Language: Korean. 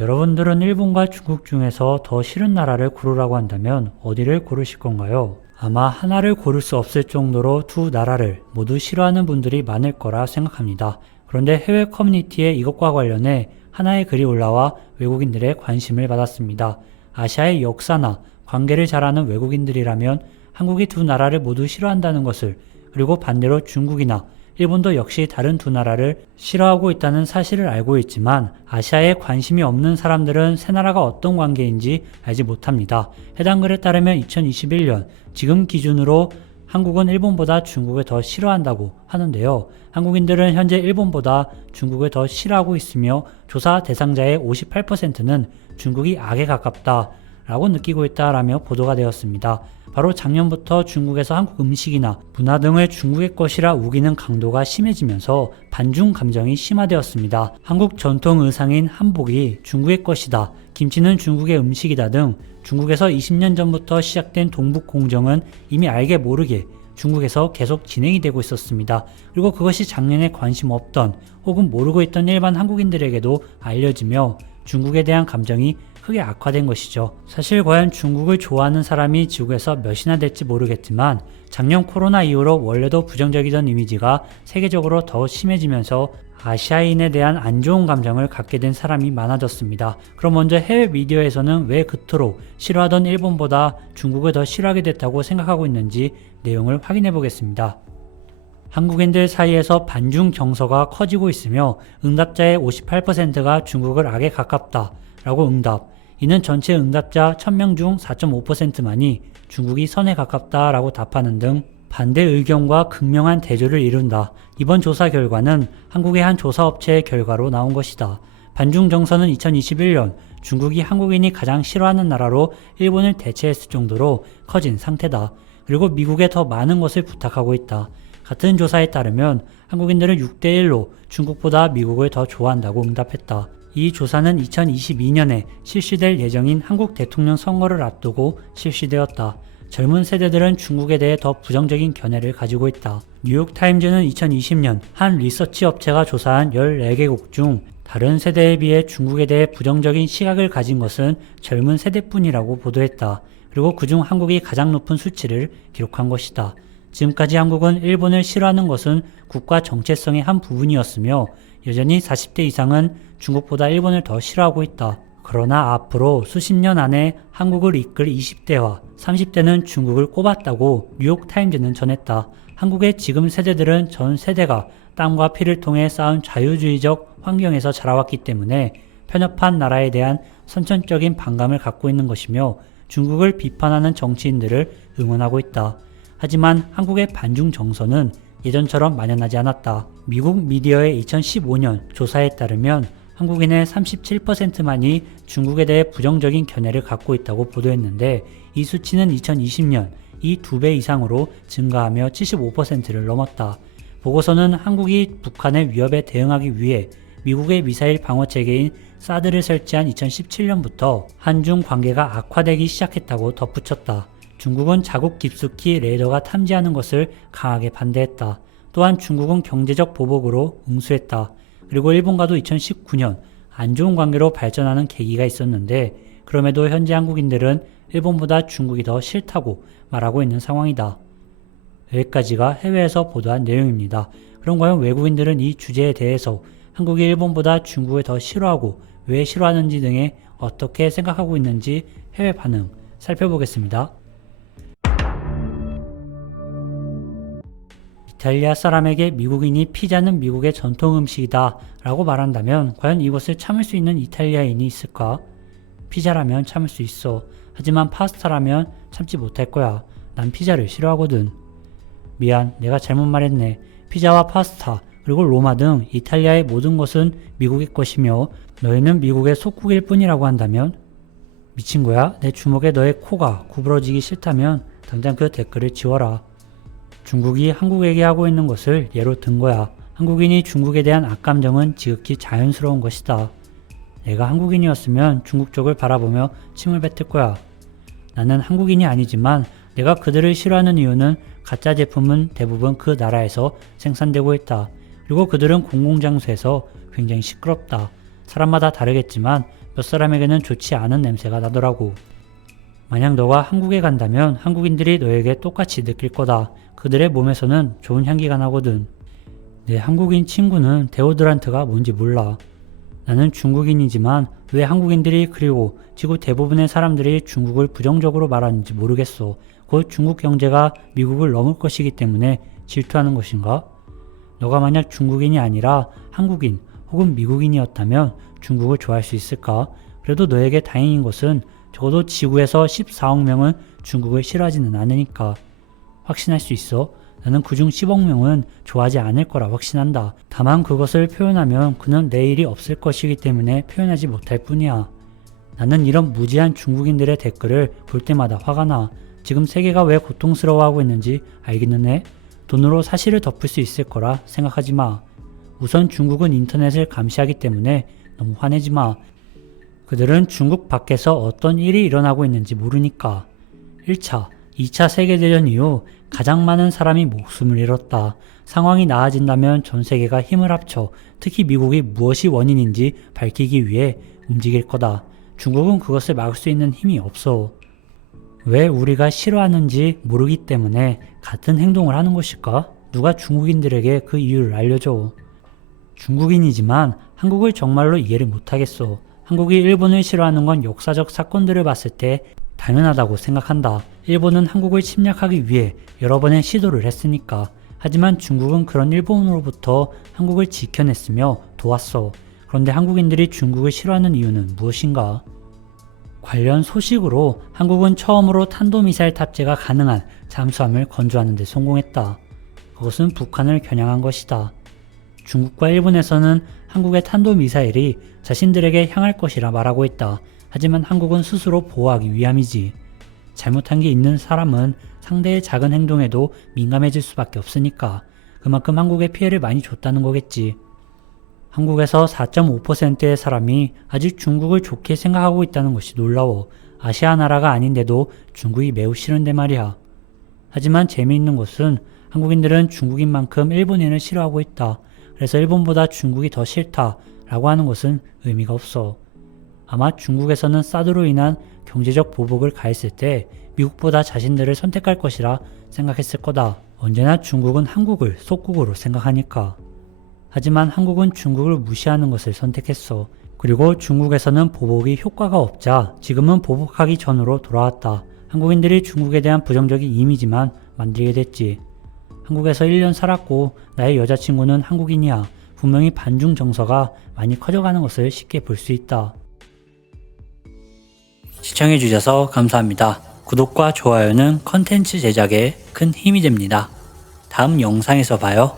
여러분들은 일본과 중국 중에서 더 싫은 나라를 고르라고 한다면 어디를 고르실 건가요? 아마 하나를 고를 수 없을 정도로 두 나라를 모두 싫어하는 분들이 많을 거라 생각합니다. 그런데 해외 커뮤니티에 이것과 관련해 하나의 글이 올라와 외국인들의 관심을 받았습니다. 아시아의 역사나 관계를 잘 아는 외국인들이라면 한국이 두 나라를 모두 싫어한다는 것을 그리고 반대로 중국이나 일본도 역시 다른 두 나라를 싫어하고 있다는 사실을 알고 있지만 아시아에 관심이 없는 사람들은 세 나라가 어떤 관계인지 알지 못합니다. 해당 글에 따르면 2021년 지금 기준으로 한국은 일본보다 중국을 더 싫어한다고 하는데요. 한국인들은 현재 일본보다 중국을 더 싫어하고 있으며 조사 대상자의 58%는 중국이 악에 가깝다. 라고 느끼고 있다라며 보도가 되었습니다. 바로 작년부터 중국에서 한국 음식이나 문화 등을 중국의 것이라 우기는 강도가 심해지면서 반중 감정이 심화되었습니다. 한국 전통 의상인 한복이 중국의 것이다, 김치는 중국의 음식이다 등 중국에서 20년 전부터 시작된 동북 공정은 이미 알게 모르게 중국에서 계속 진행이 되고 있었습니다. 그리고 그것이 작년에 관심 없던 혹은 모르고 있던 일반 한국인들에게도 알려지며 중국에 대한 감정이 크게 악화된 것이죠. 사실 과연 중국을 좋아하는 사람이 지구에서 몇이나 될지 모르겠지만 작년 코로나 이후로 원래도 부정적이던 이미지가 세계적으로 더 심해지면서 아시아인에 대한 안 좋은 감정을 갖게 된 사람이 많아졌습니다. 그럼 먼저 해외 미디어에서는 왜 그토록 싫어하던 일본보다 중국을 더 싫어하게 됐다고 생각하고 있는지 내용을 확인해 보겠습니다. 한국인들 사이에서 반중 정서가 커지고 있으며 응답자의 58%가 중국을 악에 가깝다 라고 응답. 이는 전체 응답자 1000명 중 4.5%만이 중국이 선에 가깝다 라고 답하는 등 반대 의견과 극명한 대조를 이룬다. 이번 조사 결과는 한국의 한 조사업체의 결과로 나온 것이다. 반중 정서는 2021년 중국이 한국인이 가장 싫어하는 나라로 일본을 대체했을 정도로 커진 상태다. 그리고 미국에 더 많은 것을 부탁하고 있다. 같은 조사에 따르면 한국인들은 6대1로 중국보다 미국을 더 좋아한다고 응답했다. 이 조사는 2022년에 실시될 예정인 한국 대통령 선거를 앞두고 실시되었다. 젊은 세대들은 중국에 대해 더 부정적인 견해를 가지고 있다. 뉴욕타임즈는 2020년 한 리서치 업체가 조사한 14개국 중 다른 세대에 비해 중국에 대해 부정적인 시각을 가진 것은 젊은 세대뿐이라고 보도했다. 그리고 그중 한국이 가장 높은 수치를 기록한 것이다. 지금까지 한국은 일본을 싫어하는 것은 국가 정체성의 한 부분이었으며 여전히 40대 이상은 중국보다 일본을 더 싫어하고 있다. 그러나 앞으로 수십 년 안에 한국을 이끌 20대와 30대는 중국을 꼽았다고 뉴욕타임즈는 전했다. 한국의 지금 세대들은 전 세대가 땀과 피를 통해 쌓은 자유주의적 환경에서 자라왔기 때문에 편협한 나라에 대한 선천적인 반감을 갖고 있는 것이며 중국을 비판하는 정치인들을 응원하고 있다. 하지만 한국의 반중 정서는 예전처럼 만연하지 않았다. 미국 미디어의 2015년 조사에 따르면 한국인의 37%만이 중국에 대해 부정적인 견해를 갖고 있다고 보도했는데 이 수치는 2020년 이 두 배 이상으로 증가하며 75%를 넘었다. 보고서는 한국이 북한의 위협에 대응하기 위해 미국의 미사일 방어 체계인 사드를 설치한 2017년부터 한중 관계가 악화되기 시작했다고 덧붙였다. 중국은 자국 깊숙이 레이더가 탐지하는 것을 강하게 반대했다. 또한 중국은 경제적 보복으로 응수했다. 그리고 일본과도 2019년 안 좋은 관계로 발전하는 계기가 있었는데 그럼에도 현재 한국인들은 일본보다 중국이 더 싫다고 말하고 있는 상황이다. 여기까지가 해외에서 보도한 내용입니다. 그럼 과연 외국인들은 이 주제에 대해서 한국이 일본보다 중국을 더 싫어하고 왜 싫어하는지 등에 어떻게 생각하고 있는지 해외 반응 살펴보겠습니다. 이탈리아 사람에게 미국인이 피자는 미국의 전통 음식이다 라고 말한다면 과연 이것을 참을 수 있는 이탈리아인이 있을까? 피자라면 참을 수 있어. 하지만 파스타라면 참지 못할 거야. 난 피자를 싫어하거든. 미안, 내가 잘못 말했네. 피자와 파스타, 그리고 로마 등 이탈리아의 모든 것은 미국의 것이며 너희는 미국의 속국일 뿐이라고 한다면? 미친 거야? 내 주먹에 너의 코가 구부러지기 싫다면 당장 그 댓글을 지워라. 중국이 한국에게 하고 있는 것을 예로 든 거야. 한국인이 중국에 대한 악감정은 지극히 자연스러운 것이다. 내가 한국인이었으면 중국 쪽을 바라보며 침을 뱉을 거야. 나는 한국인이 아니지만 내가 그들을 싫어하는 이유는 가짜 제품은 대부분 그 나라에서 생산되고 있다. 그리고 그들은 공공장소에서 굉장히 시끄럽다. 사람마다 다르겠지만 몇 사람에게는 좋지 않은 냄새가 나더라고. 만약 너가 한국에 간다면 한국인들이 너에게 똑같이 느낄 거다. 그들의 몸에서는 좋은 향기가 나거든. 내 한국인 친구는 데오드란트가 뭔지 몰라. 나는 중국인이지만 왜 한국인들이 그리고 지구 대부분의 사람들이 중국을 부정적으로 말하는지 모르겠어. 곧 중국 경제가 미국을 넘을 것이기 때문에 질투하는 것인가? 너가 만약 중국인이 아니라 한국인 혹은 미국인이었다면 중국을 좋아할 수 있을까? 그래도 너에게 다행인 것은 적어도 지구에서 14억 명은 중국을 싫어하지는 않으니까. 확신할 수 있어? 나는 그중 10억 명은 좋아하지 않을 거라 확신한다. 다만 그것을 표현하면 그는 내일이 없을 것이기 때문에 표현하지 못할 뿐이야. 나는 이런 무지한 중국인들의 댓글을 볼 때마다 화가 나. 지금 세계가 왜 고통스러워하고 있는지 알기는 해. 돈으로 사실을 덮을 수 있을 거라 생각하지 마. 우선 중국은 인터넷을 감시하기 때문에 너무 화내지 마. 그들은 중국 밖에서 어떤 일이 일어나고 있는지 모르니까. 1차, 2차 세계대전 이후 가장 많은 사람이 목숨을 잃었다. 상황이 나아진다면 전 세계가 힘을 합쳐 특히 미국이 무엇이 원인인지 밝히기 위해 움직일 거다. 중국은 그것을 막을 수 있는 힘이 없어. 왜 우리가 싫어하는지 모르기 때문에 같은 행동을 하는 것일까? 누가 중국인들에게 그 이유를 알려줘. 중국인이지만 한국을 정말로 이해를 못하겠어. 한국이 일본을 싫어하는 건 역사적 사건들을 봤을 때 당연하다고 생각한다. 일본은 한국을 침략하기 위해 여러 번의 시도를 했으니까. 하지만 중국은 그런 일본으로부터 한국을 지켜냈으며 도왔어. 그런데 한국인들이 중국을 싫어하는 이유는 무엇인가? 관련 소식으로 한국은 처음으로 탄도미사일 탑재가 가능한 잠수함을 건조하는 데 성공했다. 그것은 북한을 겨냥한 것이다. 중국과 일본에서는 한국의 탄도미사일이 자신들에게 향할 것이라 말하고 있다. 하지만 한국은 스스로 보호하기 위함이지. 잘못한 게 있는 사람은 상대의 작은 행동에도 민감해질 수밖에 없으니까 그만큼 한국에 피해를 많이 줬다는 거겠지. 한국에서 4.5%의 사람이 아직 중국을 좋게 생각하고 있다는 것이 놀라워. 아시아 나라가 아닌데도 중국이 매우 싫은데 말이야. 하지만 재미있는 것은 한국인들은 중국인 만큼 일본인을 싫어하고 있다. 그래서 일본보다 중국이 더 싫다 라고 하는 것은 의미가 없어. 아마 중국에서는 사드로 인한 경제적 보복을 가했을 때 미국보다 자신들을 선택할 것이라 생각했을 거다. 언제나 중국은 한국을 속국으로 생각하니까. 하지만 한국은 중국을 무시하는 것을 선택했어. 그리고 중국에서는 보복이 효과가 없자 지금은 보복하기 전으로 돌아왔다. 한국인들이 중국에 대한 부정적인 이미지만 만들게 됐지. 한국에서 1년 살았고 나의 여자친구는 한국인이야. 분명히 반중 정서가 많이 커져가는 것을 쉽게 볼 수 있다. 시청해주셔서 감사합니다. 구독과 좋아요는 컨텐츠 제작에 큰 힘이 됩니다. 다음 영상에서 봐요.